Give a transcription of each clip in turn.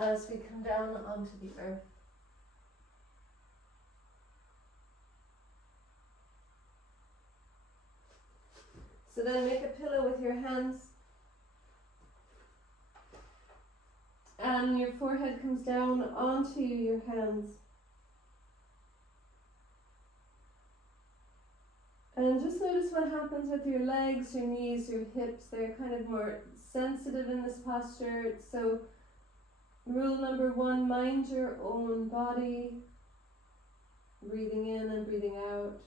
as we come down onto the earth. So then make a pillow with your hands, and your forehead comes down onto your hands. And just notice what happens with your legs, your knees, your hips. They're kind of more sensitive in this posture. So rule number 1, mind your own body, breathing in and breathing out.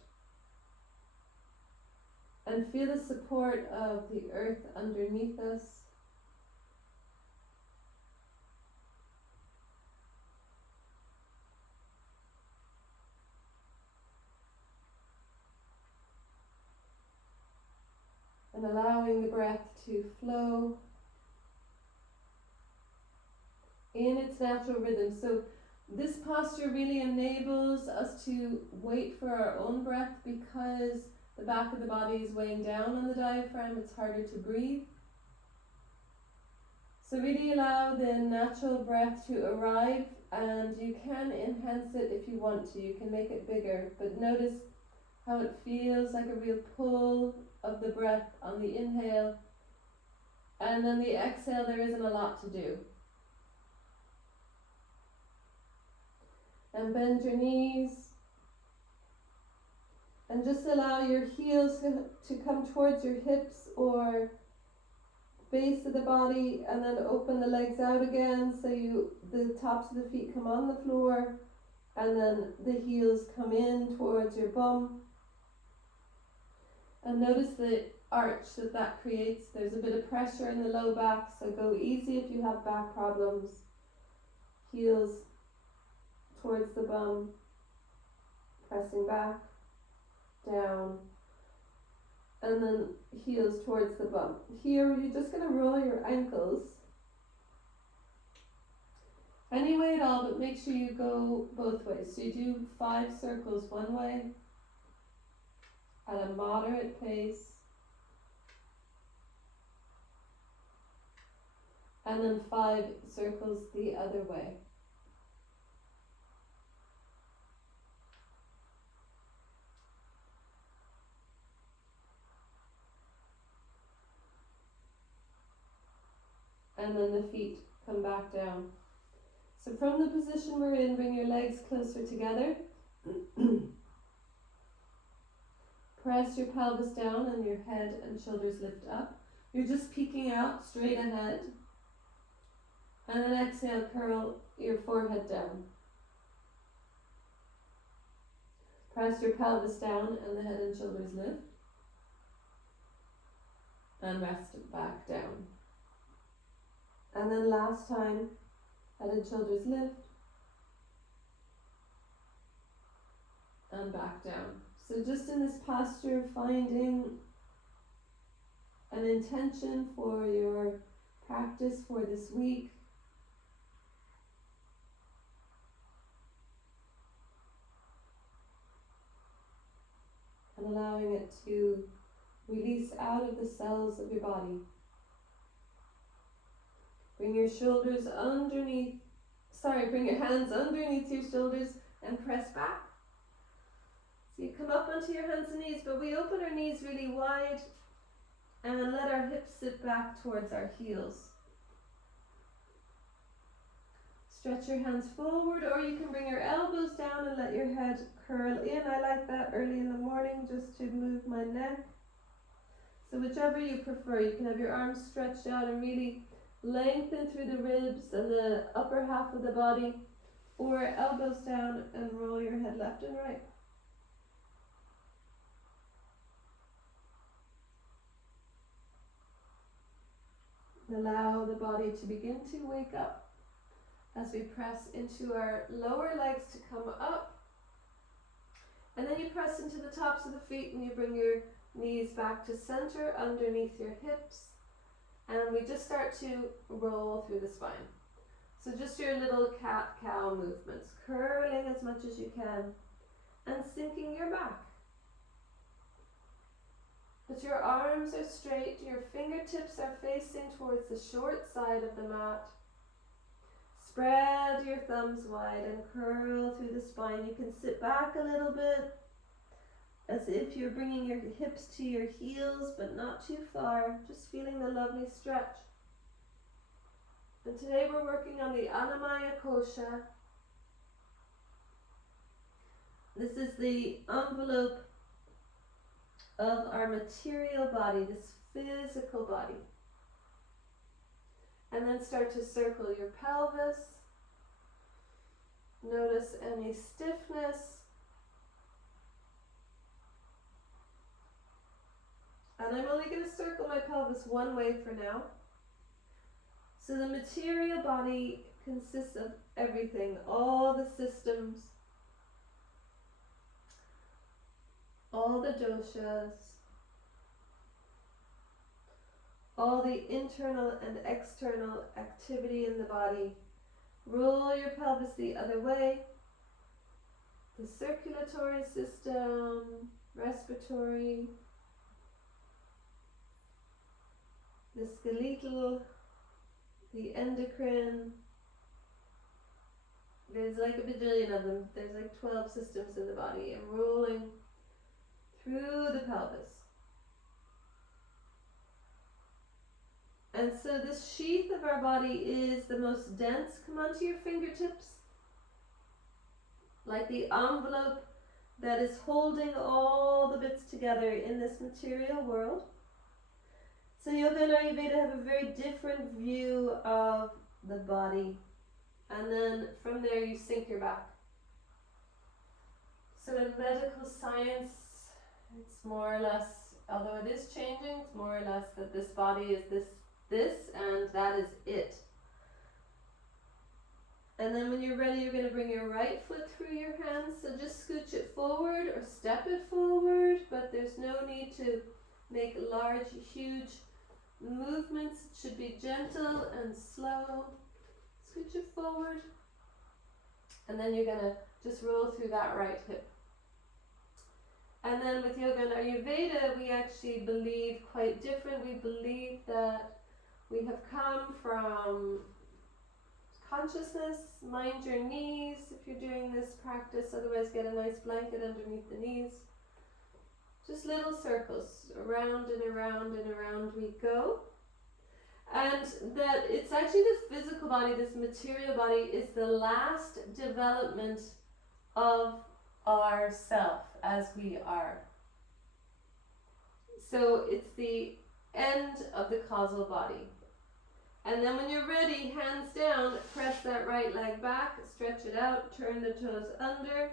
And feel the support of the earth underneath us. And allowing the breath to flow in its natural rhythm. So this posture really enables us to wait for our own breath, because the back of the body is weighing down on the diaphragm. It's harder to breathe. So really allow the natural breath to arrive, and you can enhance it if you want to. You can make it bigger, but notice how it feels like a real pull of the breath on the inhale, and then the exhale there isn't a lot to do. And bend your knees, and just allow your heels to come towards your hips or base of the body, and then open the legs out again, so the tops of the feet come on the floor, and then the heels come in towards your bum. And notice the arch that creates. There's a bit of pressure in the low back, so go easy if you have back problems. Heels towards the bum, pressing back, down, and then heels towards the bum. Here you're just going to roll your ankles any way at all, but make sure you go both ways. So you do 5 circles one way at a moderate pace, and then 5 circles the other way. And then the feet come back down. So from the position we're in, bring your legs closer together. Press your pelvis down and your head and shoulders lift up. You're just peeking out straight ahead. And then exhale, curl your forehead down. Press your pelvis down and the head and shoulders lift. And rest it back down. And then last time, head and shoulders lift. And back down. So just in this posture, finding an intention for your practice for this week. And allowing it to release out of the cells of your body. Bring your shoulders underneath, bring your hands underneath your shoulders and press back. So you come up onto your hands and knees, but we open our knees really wide and let our hips sit back towards our heels. Stretch your hands forward, or you can bring your elbows down and let your head curl in. I like that early in the morning just to move my neck. So whichever you prefer, you can have your arms stretched out and really lengthen through the ribs and the upper half of the body, or elbows down and roll your head left and right. Allow the body to begin to wake up as we press into our lower legs to come up. And then you press into the tops of the feet and you bring your knees back to center underneath your hips. And we just start to roll through the spine. So just your little cat-cow movements, curling as much as you can and sinking your back. But your arms are straight, your fingertips are facing towards the short side of the mat. spread your thumbs wide and curl through the spine. You can sit back a little bit as if you're bringing your hips to your heels, but not too far, just feeling the lovely stretch. And today we're working on the Annamaya Kosha. This is the envelope of our material body, this physical body. And then start to circle your pelvis. Notice any stiffness. And I'm only going to circle my pelvis one way for now. So the material body consists of everything, all the systems, all the doshas, all the internal and external activity in the body. Roll your pelvis the other way. The circulatory system, respiratory, the skeletal, the endocrine. There's like a bajillion of them. There's like 12 systems in the body, and rolling through the pelvis. And so this sheath of our body is the most dense. Come onto your fingertips, like the envelope that is holding all the bits together in this material world. So Yoga and Ayurveda have a very different view of the body. And then from there you sink your back. So in medical science, it's more or less, although it is changing, it's more or less that this body is this, and that is it. And then when you're ready, you're going to bring your right foot through your hands. So just scooch it forward or step it forward, but there's no need to make large, huge movements. It should be gentle and slow. Scooch it forward. And then you're going to just roll through that right hip. And then with Yoga and Ayurveda, we actually believe quite different. We believe that we have come from consciousness. Mind your knees if you're doing this practice, otherwise get a nice blanket underneath the knees. Just little circles, around and around and around we go. And that it's actually the physical body, this material body, is the last development of our self as we are. So it's the end of the causal body. And then when you're ready, hands down, press that right leg back, stretch it out, turn the toes under.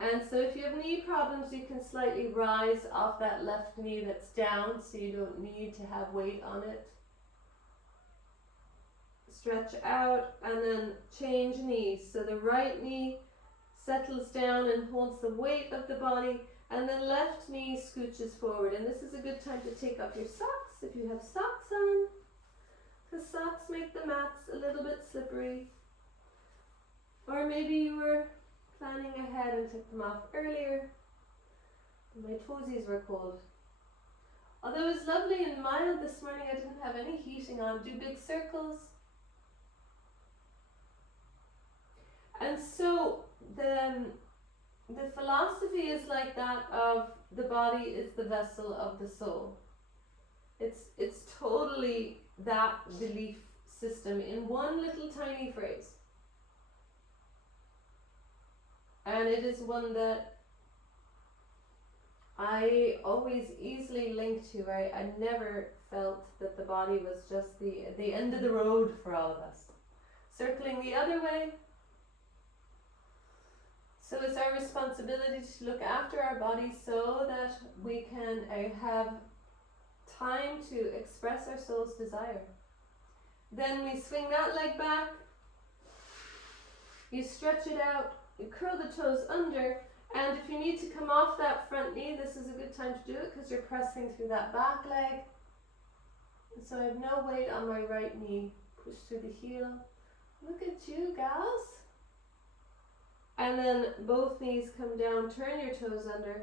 And so if you have knee problems, you can slightly rise off that left knee that's down, so you don't need to have weight on it. Stretch out and then change knees. So the right knee settles down and holds the weight of the body, and then left knee scooches forward. And this is a good time to take off your socks if you have socks on, because socks make the mats a little bit slippery. Or maybe you were planning ahead and took them off earlier. My toesies were cold. Although it was lovely and mild this morning, I didn't have any heating on. Do big circles. And so the philosophy is like that of the body is the vessel of the soul. It's totally that belief system in one little tiny phrase. And it is one that I always easily link to. I never felt that the body was just the end of the road for all of us. Circling the other way. So it's our responsibility to look after our body so that we can have time to express our soul's desire. Then we swing that leg back, you stretch it out, you curl the toes under, and if you need to come off that front knee, this is a good time to do it because you're pressing through that back leg. And so I have no weight on my right knee. Push through the heel. Look at you, gals. And then both knees come down, turn your toes under,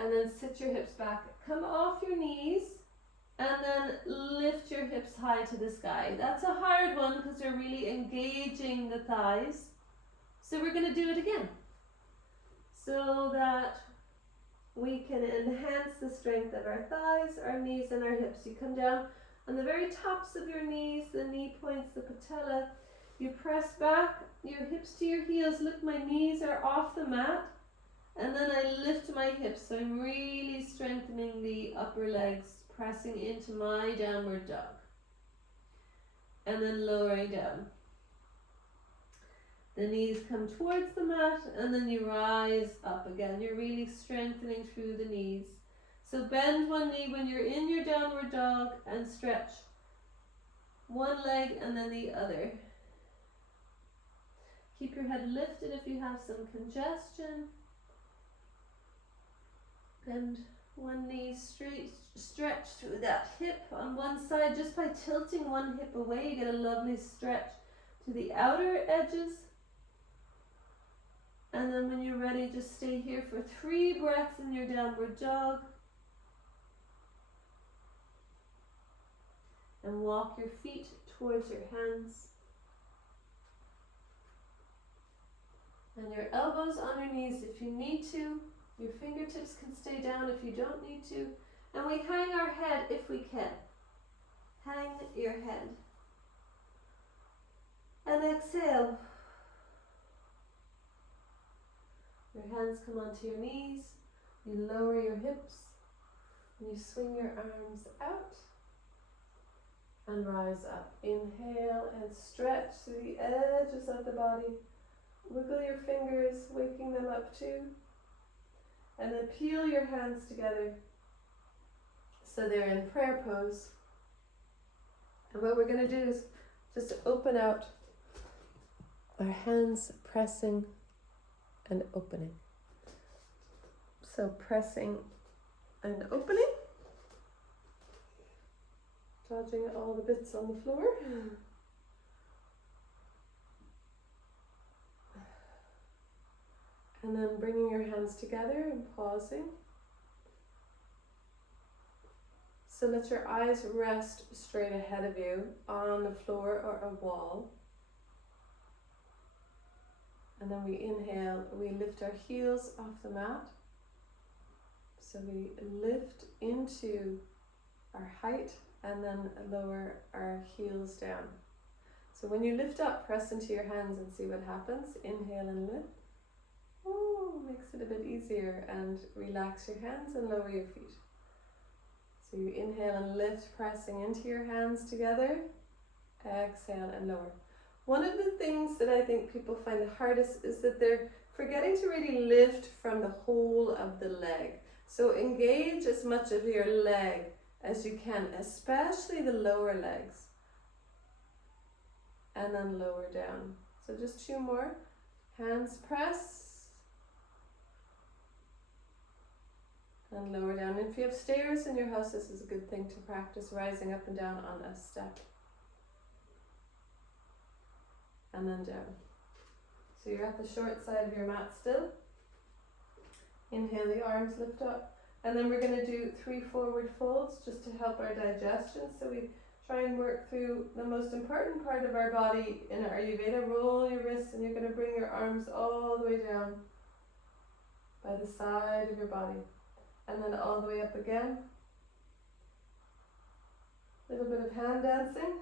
and then sit your hips back. Come off your knees And then lift your hips high to the sky. That's a hard one because you're really engaging the thighs. So we're going to do it again so that we can enhance the strength of our thighs, our knees and our hips. You come down on the very tops of your knees, the knee points, the patella. You press back your hips to your heels. Look, my knees are off the mat. And then I lift my hips. So I'm really strengthening the upper legs, pressing into my downward dog. And then lowering down. The knees come towards the mat and then you rise up again. You're really strengthening through the knees. So bend one knee when you're in your downward dog and stretch one leg and then the other. Keep your head lifted if you have some congestion. Bend one knee straight, stretch through that hip on one side. Just by tilting one hip away, you get a lovely stretch to the outer edges. And then when you're ready, just stay here for 3 breaths in your downward dog. And walk your feet towards your hands. And your elbows on your knees if you need to. Your fingertips can stay down if you don't need to. And we hang our head if we can. Hang your head. And exhale. Your hands come onto your knees. You lower your hips. And you swing your arms out. And rise up. Inhale and stretch to the edges of the body. Wiggle your fingers, waking them up too. And then peel your hands together so they're in prayer pose. And what we're going to do is just open out our hands, pressing and opening. So pressing and opening. Dodging all the bits on the floor. And then bringing your hands together and pausing. So let your eyes rest straight ahead of you on the floor or a wall. And then we inhale, we lift our heels off the mat. So we lift into our height and then lower our heels down. So when you lift up, press into your hands and see what happens. Inhale and lift. Oh, makes it a bit easier, and relax your hands and lower your feet. So you inhale and lift, pressing into your hands together. Exhale and lower. One of the things that I think people find the hardest is that they're forgetting to really lift from the whole of the leg. So engage as much of your leg as you can, especially the lower legs. And then lower down. So just 2 more. Hands press. And lower down. And if you have stairs in your house, this is a good thing to practice, rising up and down on a step. And then down. So you're at the short side of your mat still. Inhale, the arms lift up. And then we're going to do 3 forward folds just to help our digestion. So we try and work through the most important part of our body in our Ayurveda. Roll your wrists and you're going to bring your arms all the way down by the side of your body. And then all the way up again. A little bit of hand dancing.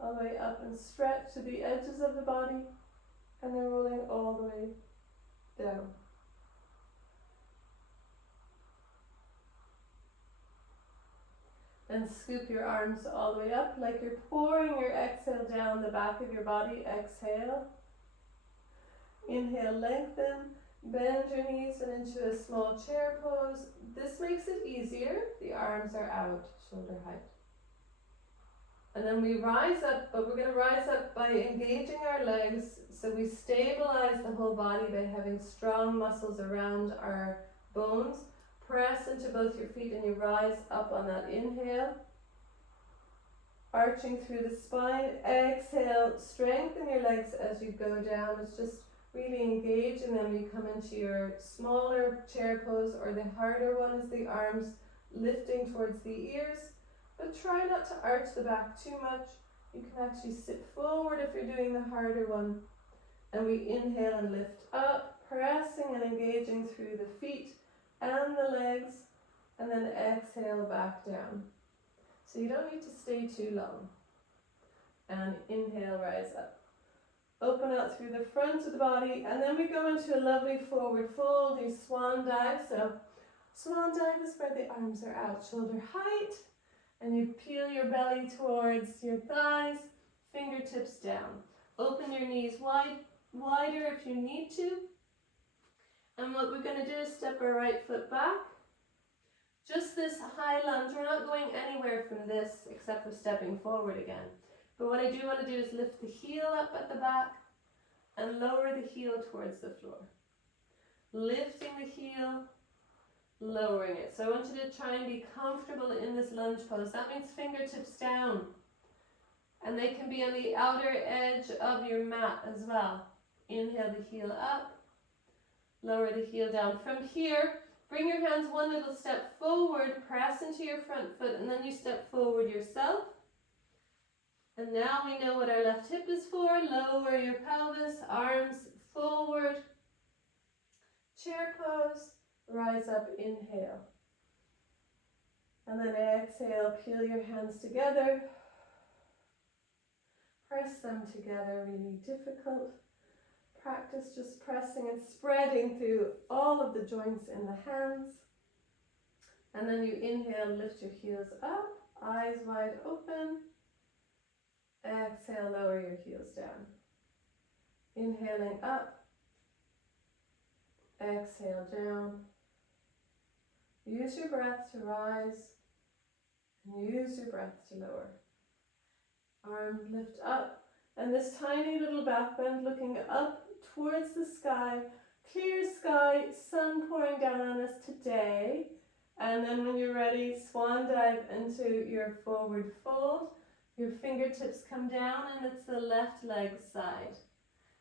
All the way up and stretch to the edges of the body. And then rolling all the way down. Then scoop your arms all the way up like you're pouring your exhale down the back of your body. Exhale. Inhale, lengthen. Bend your knees and into a small chair pose. This makes it easier. The arms are out, shoulder height. And then we rise up, but we're going to rise up by engaging our legs. So we stabilize the whole body by having strong muscles around our bones. Press into both your feet and you rise up on that inhale. Arching through the spine. Exhale, strengthen your legs as you go down. It's just really engage, and then we come into your smaller chair pose, or the harder one is the arms lifting towards the ears, but try not to arch the back too much. You can actually sit forward if you're doing the harder one. And we inhale and lift up, pressing and engaging through the feet and the legs, and then exhale back down. So you don't need to stay too long. And inhale, rise up. Open out through the front of the body, and then we go into a lovely forward fold, do swan dive. So swan dive is where the arms are out, shoulder height, and you peel your belly towards your thighs, fingertips down. Open your knees wider if you need to. And what we're going to do is step our right foot back. Just this high lunge, we're not going anywhere from this except for stepping forward again. But what I do want to do is lift the heel up at the back and lower the heel towards the floor. Lifting the heel, lowering it. So I want you to try and be comfortable in this lunge pose. That means fingertips down. And they can be on the outer edge of your mat as well. Inhale the heel up, lower the heel down. From here, bring your hands one little step forward, press into your front foot, and then you step forward yourself. And now we know what our left hip is for. Lower your pelvis, arms forward. Chair pose, rise up, inhale. And then exhale, peel your hands together. Press them together, really difficult. Practice just pressing and spreading through all of the joints in the hands. And then you inhale, lift your heels up, eyes wide open. Exhale, lower your heels down. Inhaling up. Exhale down. Use your breath to rise and use your breath to lower. Arms lift up, and this tiny little back bend looking up towards the sky. Clear sky, sun pouring down on us today. And then when you're ready, swan dive into your forward fold. Your fingertips come down and it's the left leg side.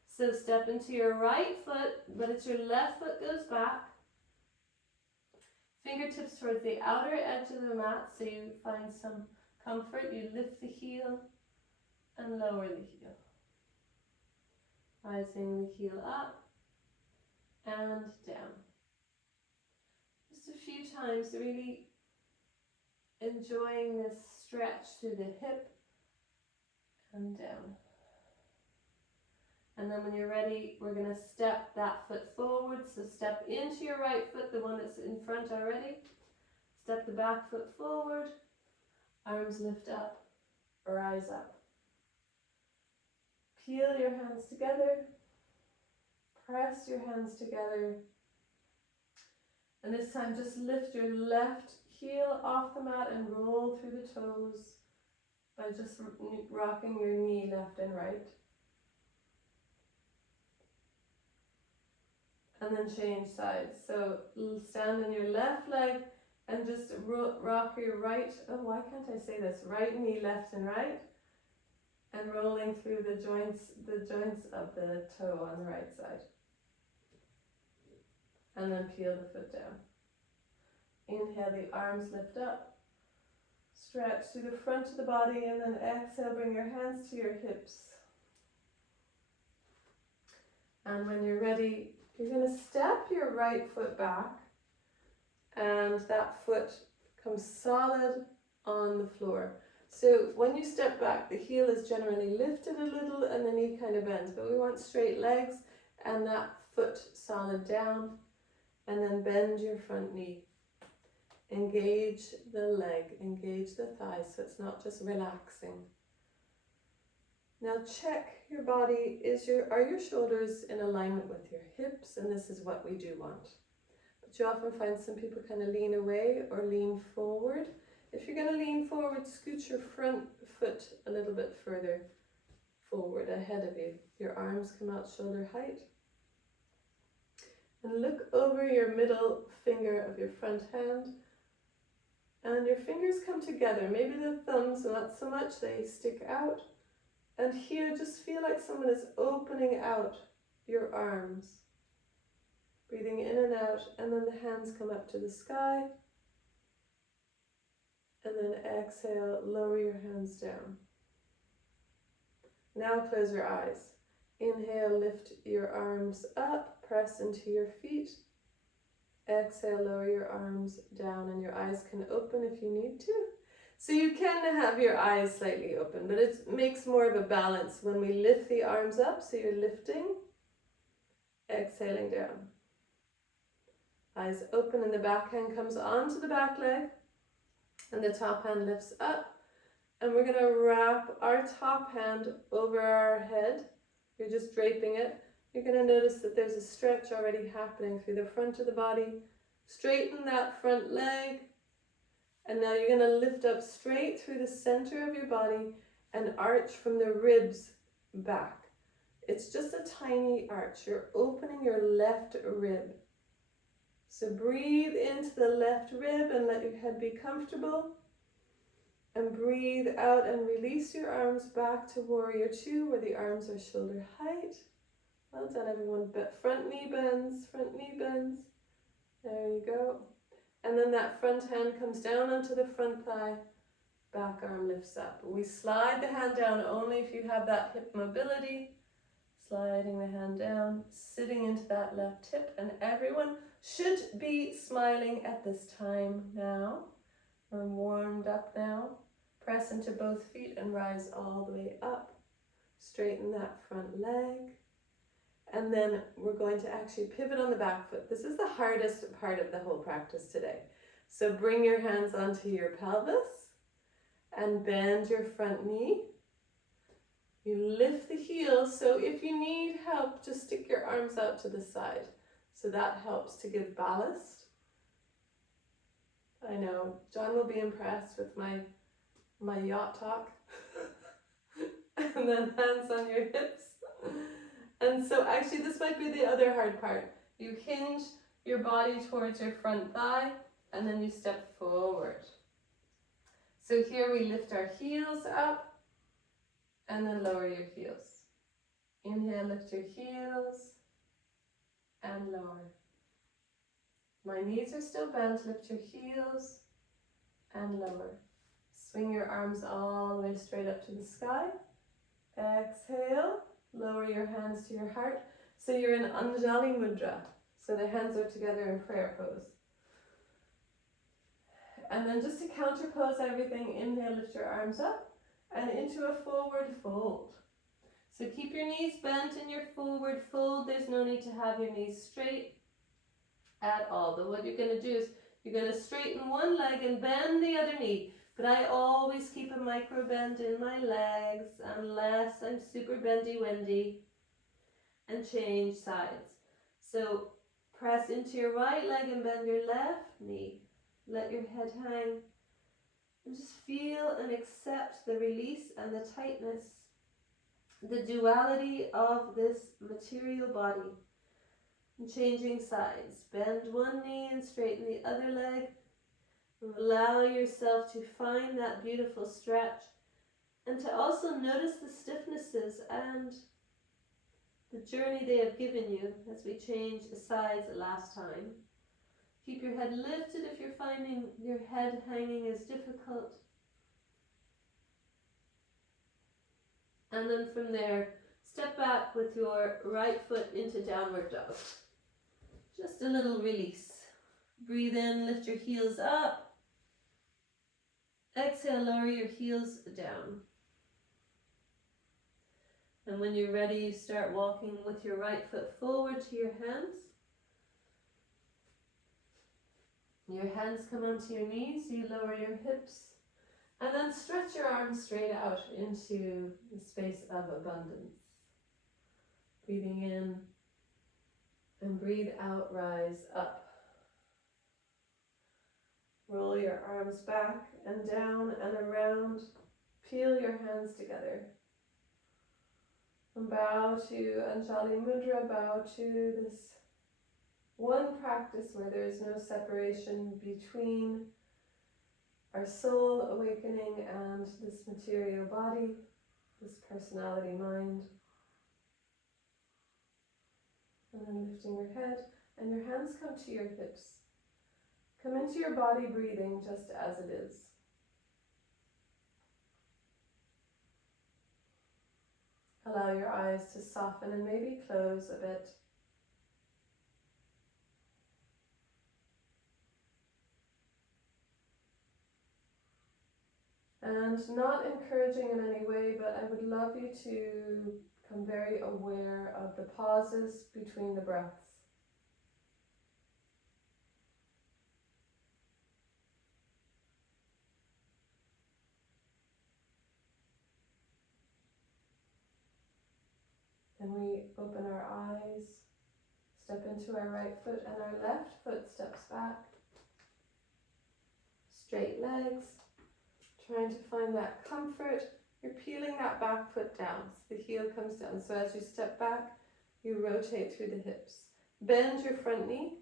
So step into your right foot, but it's your left foot goes back. Fingertips towards the outer edge of the mat so you find some comfort. You lift the heel and lower the heel. Rising the heel up and down. Just a few times, really enjoying this stretch through the hip and down. And then when you're ready, we're going to step that foot forward. So step into your right foot, the one that's in front already. Step the back foot forward. Arms lift up, rise up. Peel your hands together. Press your hands together. And this time just lift your left heel off the mat and roll through the toes by just rocking your knee left and right. And then change sides. So stand on your left leg and just rock your right, why can't I say this? Right knee left and right. And rolling through the joints of the toe on the right side. And then peel the foot down. Inhale, the arms lift up. Stretch through the front of the body, and then exhale, bring your hands to your hips. And when you're ready, you're going to step your right foot back, and that foot comes solid on the floor. So when you step back, the heel is generally lifted a little and the knee kind of bends, but we want straight legs and that foot solid down, and then bend your front knee. Engage the leg, engage the thigh, so it's not just relaxing. Now check your body, are your shoulders in alignment with your hips? And this is what we do want. But you often find some people kind of lean away or lean forward. If you're going to lean forward, scoot your front foot a little bit further forward ahead of you. Your arms come out shoulder height. And look over your middle finger of your front hand. And your fingers come together. Maybe the thumbs, not so much, they stick out. And here, just feel like someone is opening out your arms. Breathing in and out, and then the hands come up to the sky. And then exhale, lower your hands down. Now close your eyes. Inhale, lift your arms up, press into your feet. Exhale, lower your arms down, and your eyes can open if you need to. So you can have your eyes slightly open, but it makes more of a balance when we lift the arms up. So you're lifting, exhaling down. Eyes open, and the back hand comes onto the back leg, and the top hand lifts up. And we're going to wrap our top hand over our head. You're just draping it. You're going to notice that there's a stretch already happening through the front of the body. Straighten that front leg. And now you're going to lift up straight through the center of your body and arch from the ribs back. It's just a tiny arch. You're opening your left rib. So breathe into the left rib and let your head be comfortable. And breathe out and release your arms back to warrior two, where the arms are shoulder height. Well done, everyone. Front knee bends, front knee bends. There you go. And then that front hand comes down onto the front thigh, back arm lifts up. We slide the hand down only if you have that hip mobility. Sliding the hand down, sitting into that left hip, and everyone should be smiling at this time now. We're warmed up now. Press into both feet and rise all the way up. Straighten that front leg. And then we're going to actually pivot on the back foot. This is the hardest part of the whole practice today. So bring your hands onto your pelvis and bend your front knee. You lift the heels, so if you need help, just stick your arms out to the side. So that helps to give ballast. I know, John will be impressed with my yacht talk. And then hands on your hips. And so actually this might be the other hard part. You hinge your body towards your front thigh, and then you step forward. So here we lift our heels up, and then lower your heels. Inhale, lift your heels, and lower. My knees are still bent, lift your heels, and lower. Swing your arms all the way straight up to the sky. Exhale, lower your hands to your heart. So you're in Anjali Mudra. So the hands are together in prayer pose. And then just to counterpose everything, inhale, lift your arms up and into a forward fold. So keep your knees bent in your forward fold. There's no need to have your knees straight at all. But what you're going to do is you're going to straighten one leg and bend the other knee. But I always keep a micro bend in my legs unless I'm super bendy-wendy, and change sides. So press into your right leg and bend your left knee. Let your head hang and just feel and accept the release and the tightness, the duality of this material body. And changing sides. Bend one knee and straighten the other leg. Allow yourself to find that beautiful stretch and to also notice the stiffnesses and the journey they have given you as we change sides last time. Keep your head lifted if you're finding your head hanging is difficult. And then from there, step back with your right foot into downward dog. Just a little release. Breathe in, lift your heels up. Exhale, lower your heels down. And when you're ready, you start walking with your right foot forward to your hands. Your hands come onto your knees, you lower your hips, and then stretch your arms straight out into the space of abundance. Breathing in and breathe out, rise up. Roll your arms back and down and around. Peel your hands together. And bow to Anjali Mudra, bow to this one practice where there is no separation between our soul awakening and this material body, this personality mind. And then lifting your head, and your hands come to your hips. Come into your body breathing just as it is. Allow your eyes to soften and maybe close a bit. And not encouraging in any way, but I would love you to become very aware of the pauses between the breaths. And we open our eyes, step into our right foot, and our left foot steps back. Straight legs, trying to find that comfort. You're peeling that back foot down, so the heel comes down. So as you step back, you rotate through the hips. Bend your front knee.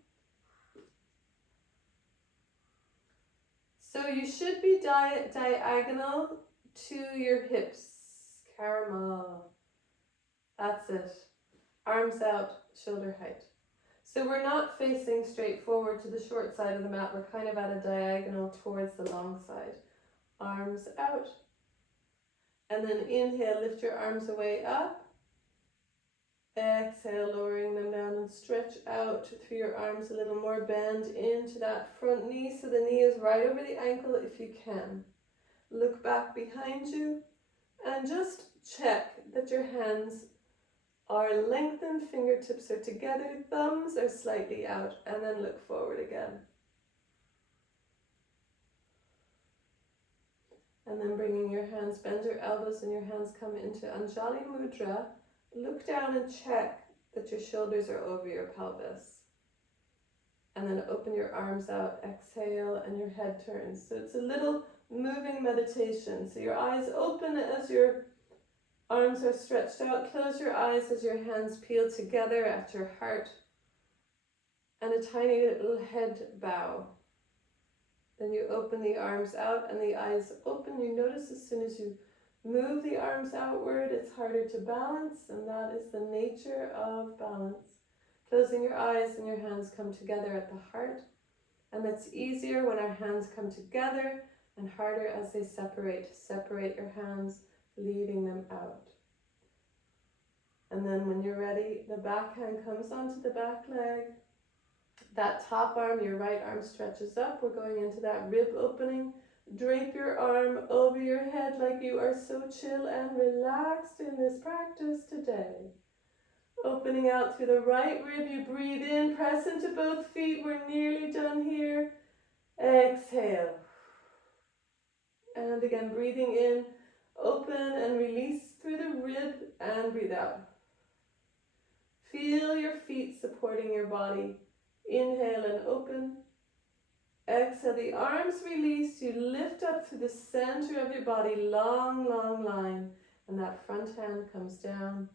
So you should be diagonal to your hips. Caramel. That's it. Arms out, shoulder height. So we're not facing straight forward to the short side of the mat. We're kind of at a diagonal towards the long side. Arms out. And then inhale, lift your arms away up. Exhale, lowering them down and stretch out through your arms a little more. Bend into that front knee so the knee is right over the ankle if you can. Look back behind you and just check that your hands are lengthened, fingertips are together, thumbs are slightly out, and then look forward again. And then bringing your hands, bend your elbows and your hands come into Anjali Mudra. Look down and check that your shoulders are over your pelvis. And then open your arms out, exhale, and your head turns. So it's a little moving meditation. So your eyes open as your arms are stretched out. Close your eyes as your hands peel together at your heart. And a tiny little head bow. Then you open the arms out and the eyes open. You notice as soon as you move the arms outward, it's harder to balance, and that is the nature of balance. Closing your eyes and your hands come together at the heart. And it's easier when our hands come together and harder as they separate. Separate your hands, leading them out. And then when you're ready, the back hand comes onto the back leg. That top arm, your right arm stretches up. We're going into that rib opening. Drape your arm over your head like you are so chill and relaxed in this practice today. Opening out through the right rib, you breathe in, press into both feet. We're nearly done here. Exhale. And again, breathing in, open and release through the rib and breathe out. Feel your feet supporting your body. Inhale and open. Exhale, the arms release. You lift up through the center of your body, long, long line. And that front hand comes down.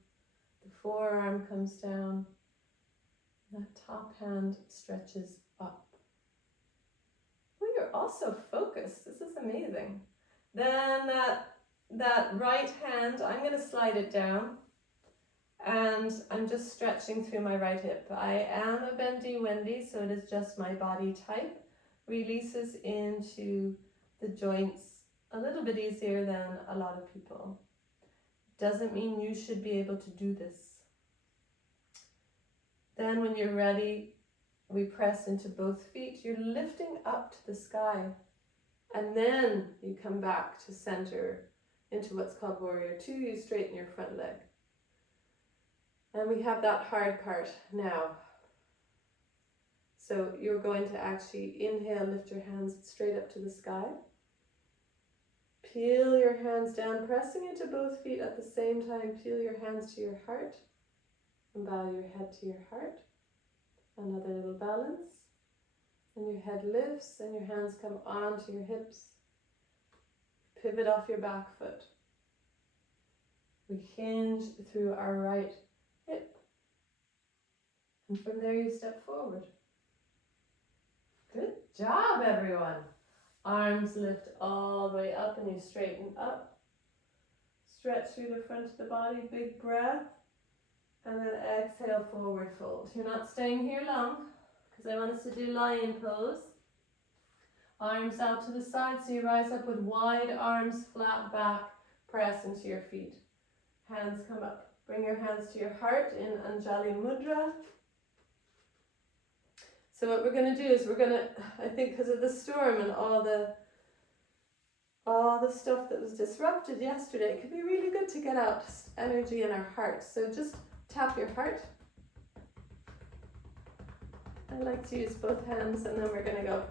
The forearm comes down. And that top hand stretches up. Oh, you're also focused. This is amazing. Then that right hand, I'm going to slide it down. And I'm just stretching through my right hip. I am a bendy Wendy, so it is just my body type. Releases into the joints a little bit easier than a lot of people. Doesn't mean you should be able to do this. Then when you're ready, we press into both feet. You're lifting up to the sky. And then you come back to center into what's called Warrior Two. You straighten your front leg. And we have that hard part now. So you're going to actually inhale, lift your hands straight up to the sky. Peel your hands down, pressing into both feet at the same time. Peel your hands to your heart and bow your head to your heart. Another little balance. And your head lifts and your hands come onto your hips. Pivot off your back foot. We hinge through our right hip. And from there you step forward. Good job, everyone. Arms lift all the way up and you straighten up. Stretch through the front of the body, big breath. And then exhale, forward fold. You're not staying here long because I want us to do lion pose. Arms out to the side so you rise up with wide arms, flat back, press into your feet. Hands come up. Bring your hands to your heart in Anjali Mudra. So what we're going to do is we're going to, I think because of the storm and all the stuff that was disrupted yesterday, it could be really good to get out energy in our heart. So just tap your heart. I like to use both hands, and then we're going to go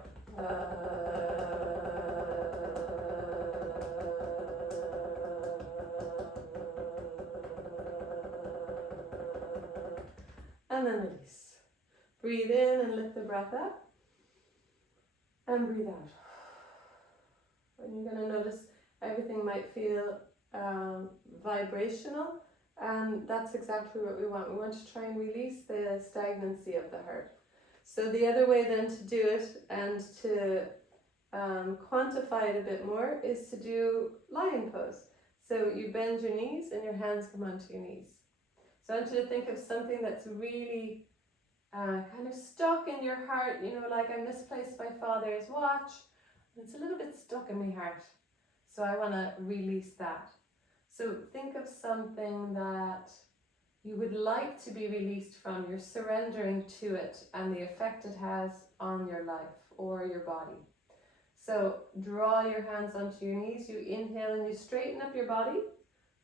and then release. Breathe in and lift the breath up, and breathe out. And you're going to notice everything might feel vibrational, and that's exactly what we want. We want to try and release the stagnancy of the heart. So the other way then to do it and to quantify it a bit more is to do lion pose. So you bend your knees and your hands come onto your knees. So I want you to think of something that's really kind of stuck in your heart, you know, like I misplaced my father's watch. It's a little bit stuck in my heart. So I want to release that. So think of something that you would like to be released from. You're surrendering to it and the effect it has on your life or your body. So draw your hands onto your knees. You inhale and you straighten up your body.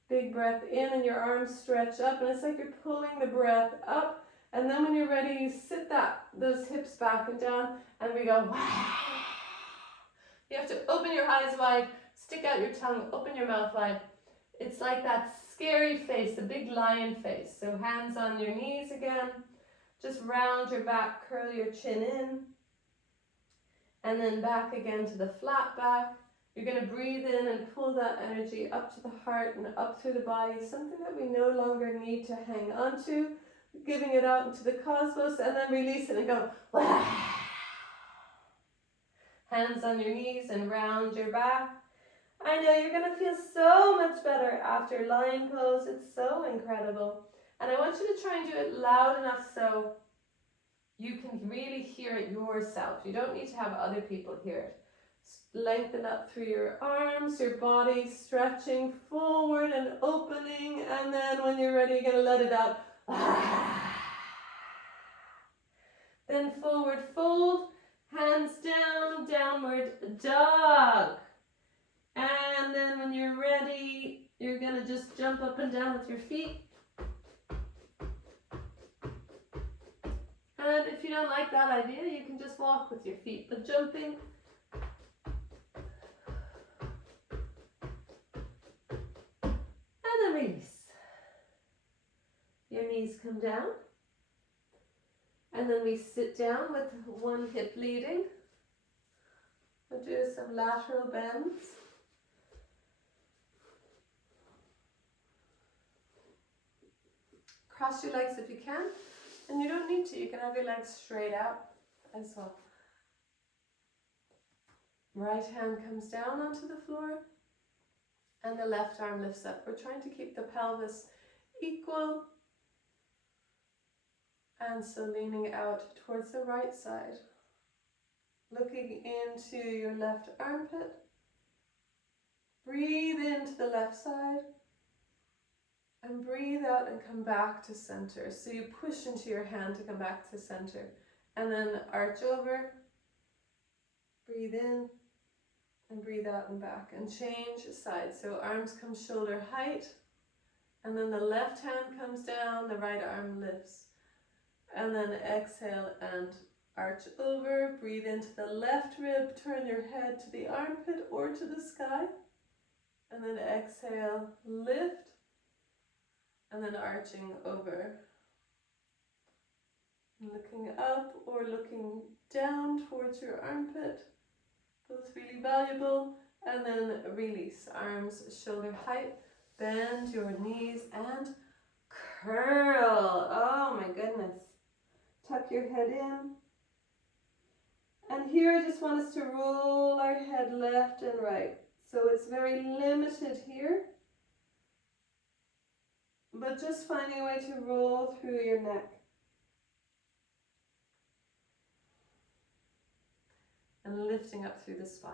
Big breath in and your arms stretch up, and it's like you're pulling the breath up. And then when you're ready, you sit those hips back and down, and we go. You have to open your eyes wide, stick out your tongue, open your mouth wide. It's like that scary face, the big lion face. So hands on your knees again. Just round your back, curl your chin in. And then back again to the flat back. You're going to breathe in and pull that energy up to the heart and up through the body. Something that we no longer need to hang on to. Giving it out into the cosmos, and then release it and go. Hands on your knees and round your back. I know you're going to feel so much better after lion pose. It's so incredible. And I want you to try and do it loud enough so you can really hear it yourself. You don't need to have other people hear it. Lengthen up through your arms, your body stretching forward and opening. And then when you're ready, you're going to let it out. Then forward fold. Hands down, downward dog. And then when you're ready, you're going to just jump up and down with your feet. And if you don't like that idea, you can just walk with your feet, but jumping. And then release. Your knees come down. And then we sit down with one hip leading. We'll do some lateral bends. Cross your legs if you can. And you don't need to. You can have your legs straight out as well. Right hand comes down onto the floor. And the left arm lifts up. We're trying to keep the pelvis equal. And so leaning out towards the right side. Looking into your left armpit. Breathe into the left side. And breathe out and come back to center. So you push into your hand to come back to center. And then arch over. Breathe in. And breathe out and back. And change sides. So arms come shoulder height. And then the left hand comes down. The right arm lifts. And then exhale and arch over. Breathe into the left rib. Turn your head to the armpit or to the sky. And then exhale, lift. And then arching over. Looking up or looking down towards your armpit. Both really valuable. And then release. Arms shoulder height. Bend your knees and curl. Oh my goodness. Tuck your head in. And here I just want us to roll our head left and right. So it's very limited here. But just finding a way to roll through your neck. And lifting up through the spine.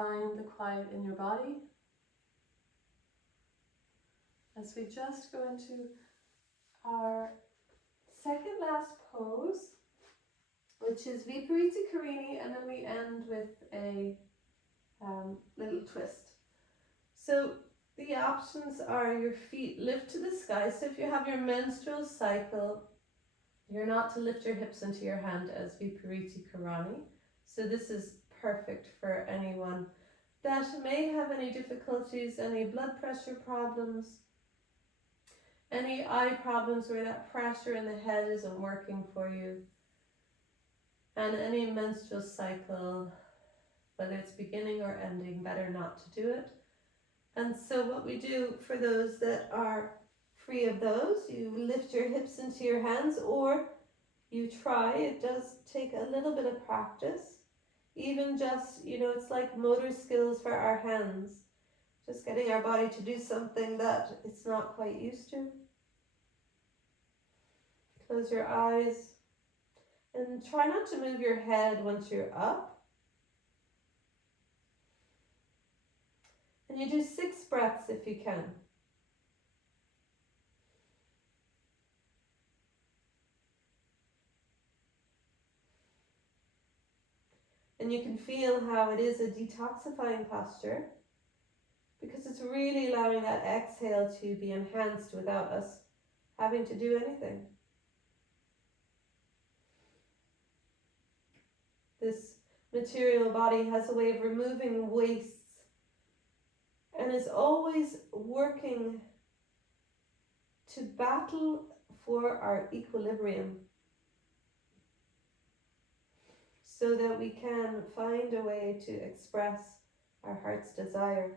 find the quiet in your body as we just go into our second last pose, which is Viparita Karini, and then we end with a little twist. So the options are your feet lift to the sky. So if you have your menstrual cycle, you're not to lift your hips into your hand as Viparita Karani. So this is perfect for anyone that may have any difficulties, any blood pressure problems, any eye problems where that pressure in the head isn't working for you, and any menstrual cycle, whether it's beginning or ending, better not to do it. And so what we do for those that are free of those, you lift your hips into your hands, or you try, it does take a little bit of practice, even just, it's like motor skills for our hands, just getting our body to do something that it's not quite used to. Close your eyes and try not to move your head once you're up. And you do 6 breaths if you can. And you can feel how it is a detoxifying posture, because it's really allowing that exhale to be enhanced without us having to do anything. This material body has a way of removing wastes and is always working to battle for our equilibrium, so that we can find a way to express our heart's desire.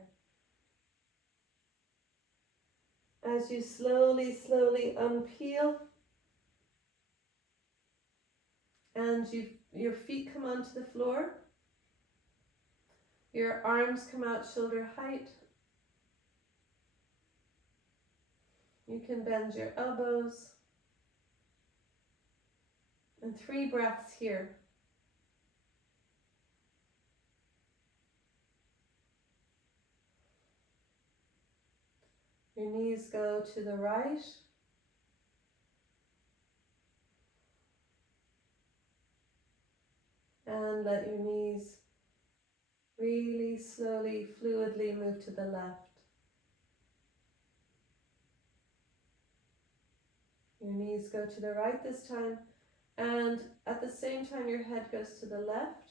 As you slowly unpeel, and your feet come onto the floor, your arms come out shoulder height. You can bend your elbows, and 3 breaths here. Your knees go to the right, and let your knees really slowly, fluidly move to the left. Your knees go to the right this time, and at the same time your head goes to the left.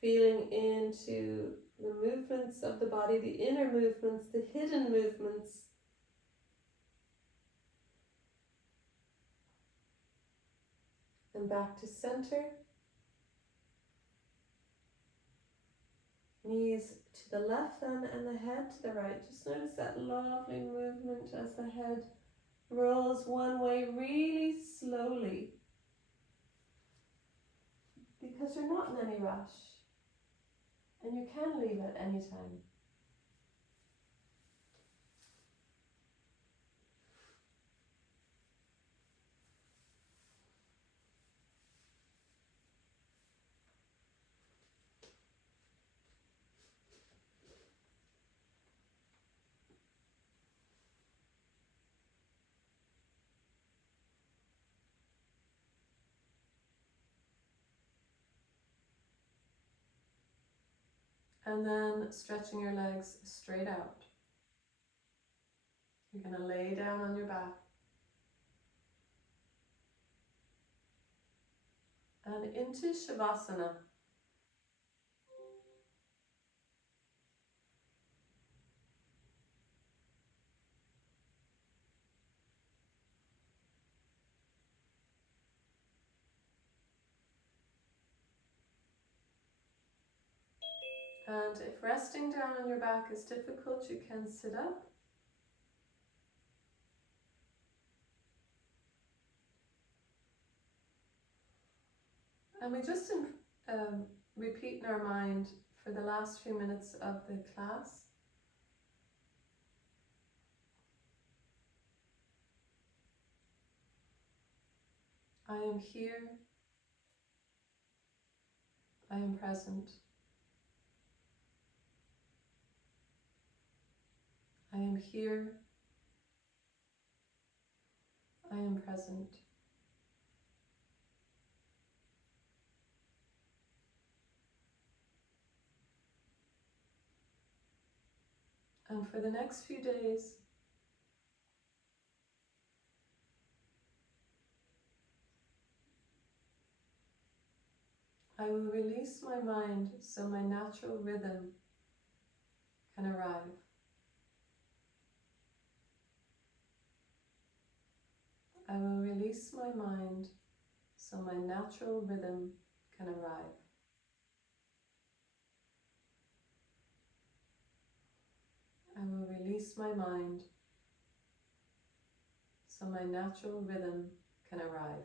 Feeling into the movements of the body, the inner movements, the hidden movements. And back to center. Knees to the left then, and the head to the right. Just notice that lovely movement as the head rolls one way really slowly, because you're not in any rush, and you can leave at any time. And then stretching your legs straight out. You're going to lay down on your back. And into Shavasana. And if resting down on your back is difficult, you can sit up. And we just repeat in our mind for the last few minutes of the class. I am here. I am present. I am here. I am present. And for the next few days, I will release my mind so my natural rhythm can arrive. I will release my mind so my natural rhythm can arrive. I will release my mind so my natural rhythm can arrive.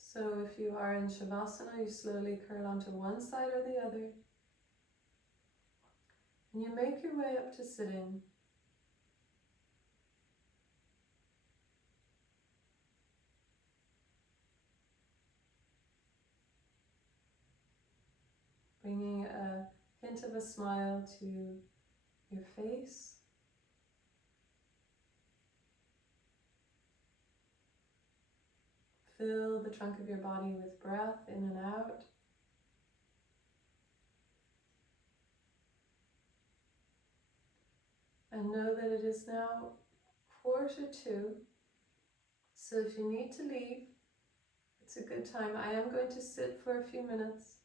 So if you are in Shavasana, you slowly curl onto one side or the other. And you make your way up to sitting. Bringing a hint of a smile to your face. Fill the trunk of your body with breath in and out. And know that it is now 1:45. So if you need to leave, it's a good time. I am going to sit for a few minutes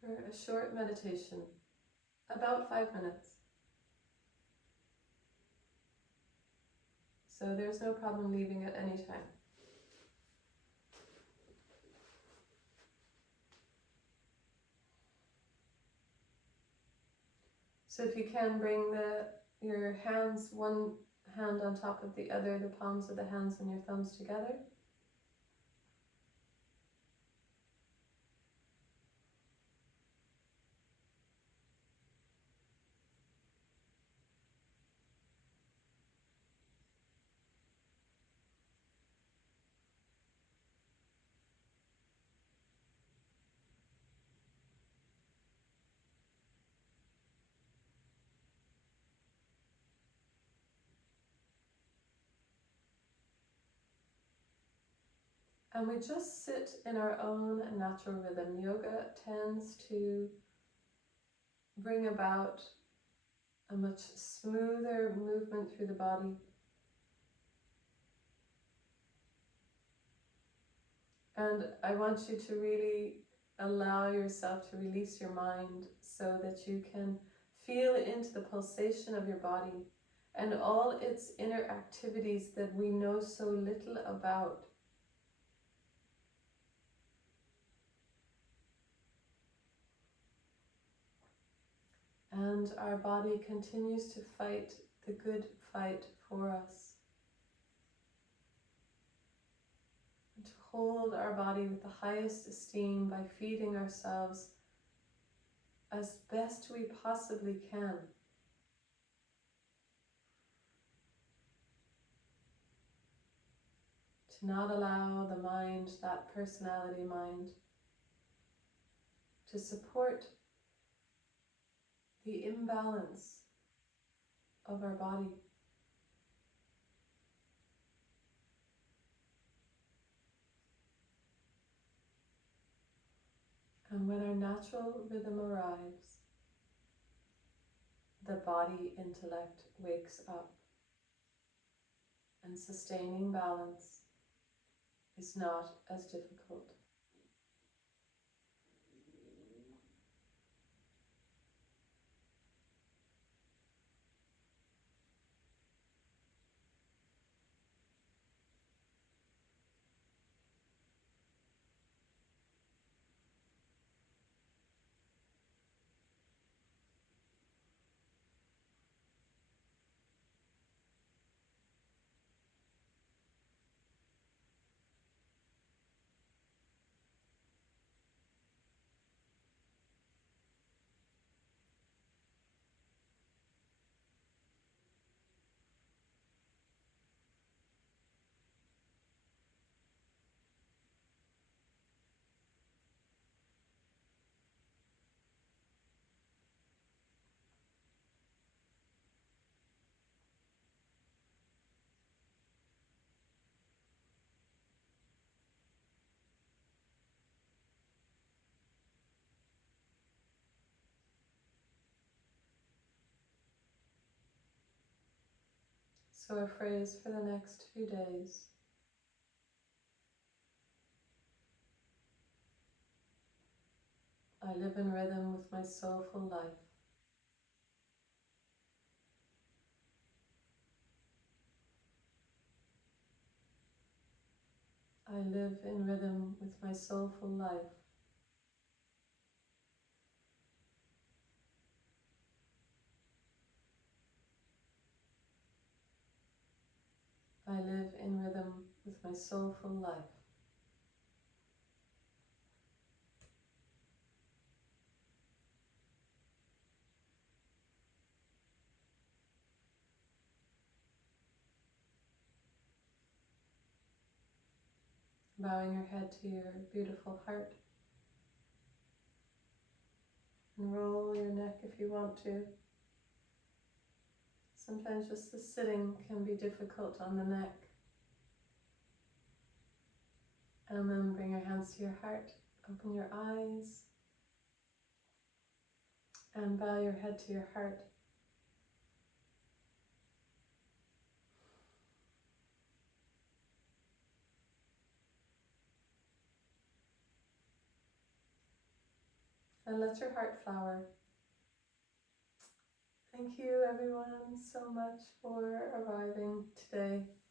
for a short meditation, about 5 minutes. So there's no problem leaving at any time. So if you can bring your hands, one hand on top of the other, the palms of the hands and your thumbs together. And we just sit in our own natural rhythm. Yoga tends to bring about a much smoother movement through the body. And I want you to really allow yourself to release your mind so that you can feel into the pulsation of your body and all its inner activities that we know so little about. And our body continues to fight the good fight for us. And to hold our body with the highest esteem by feeding ourselves as best we possibly can. To not allow the mind, that personality mind, to support the imbalance of our body. And when our natural rhythm arrives, the body intellect wakes up, and sustaining balance is not as difficult. So our phrase for the next few days: I live in rhythm with my soulful life. I live in rhythm with my soulful life. I live in rhythm with my soulful life. Bowing your head to your beautiful heart. And roll your neck if you want to. Sometimes just the sitting can be difficult on the neck. And then bring your hands to your heart. Open your eyes. And bow your head to your heart. And let your heart flower. Thank you everyone so much for arriving today.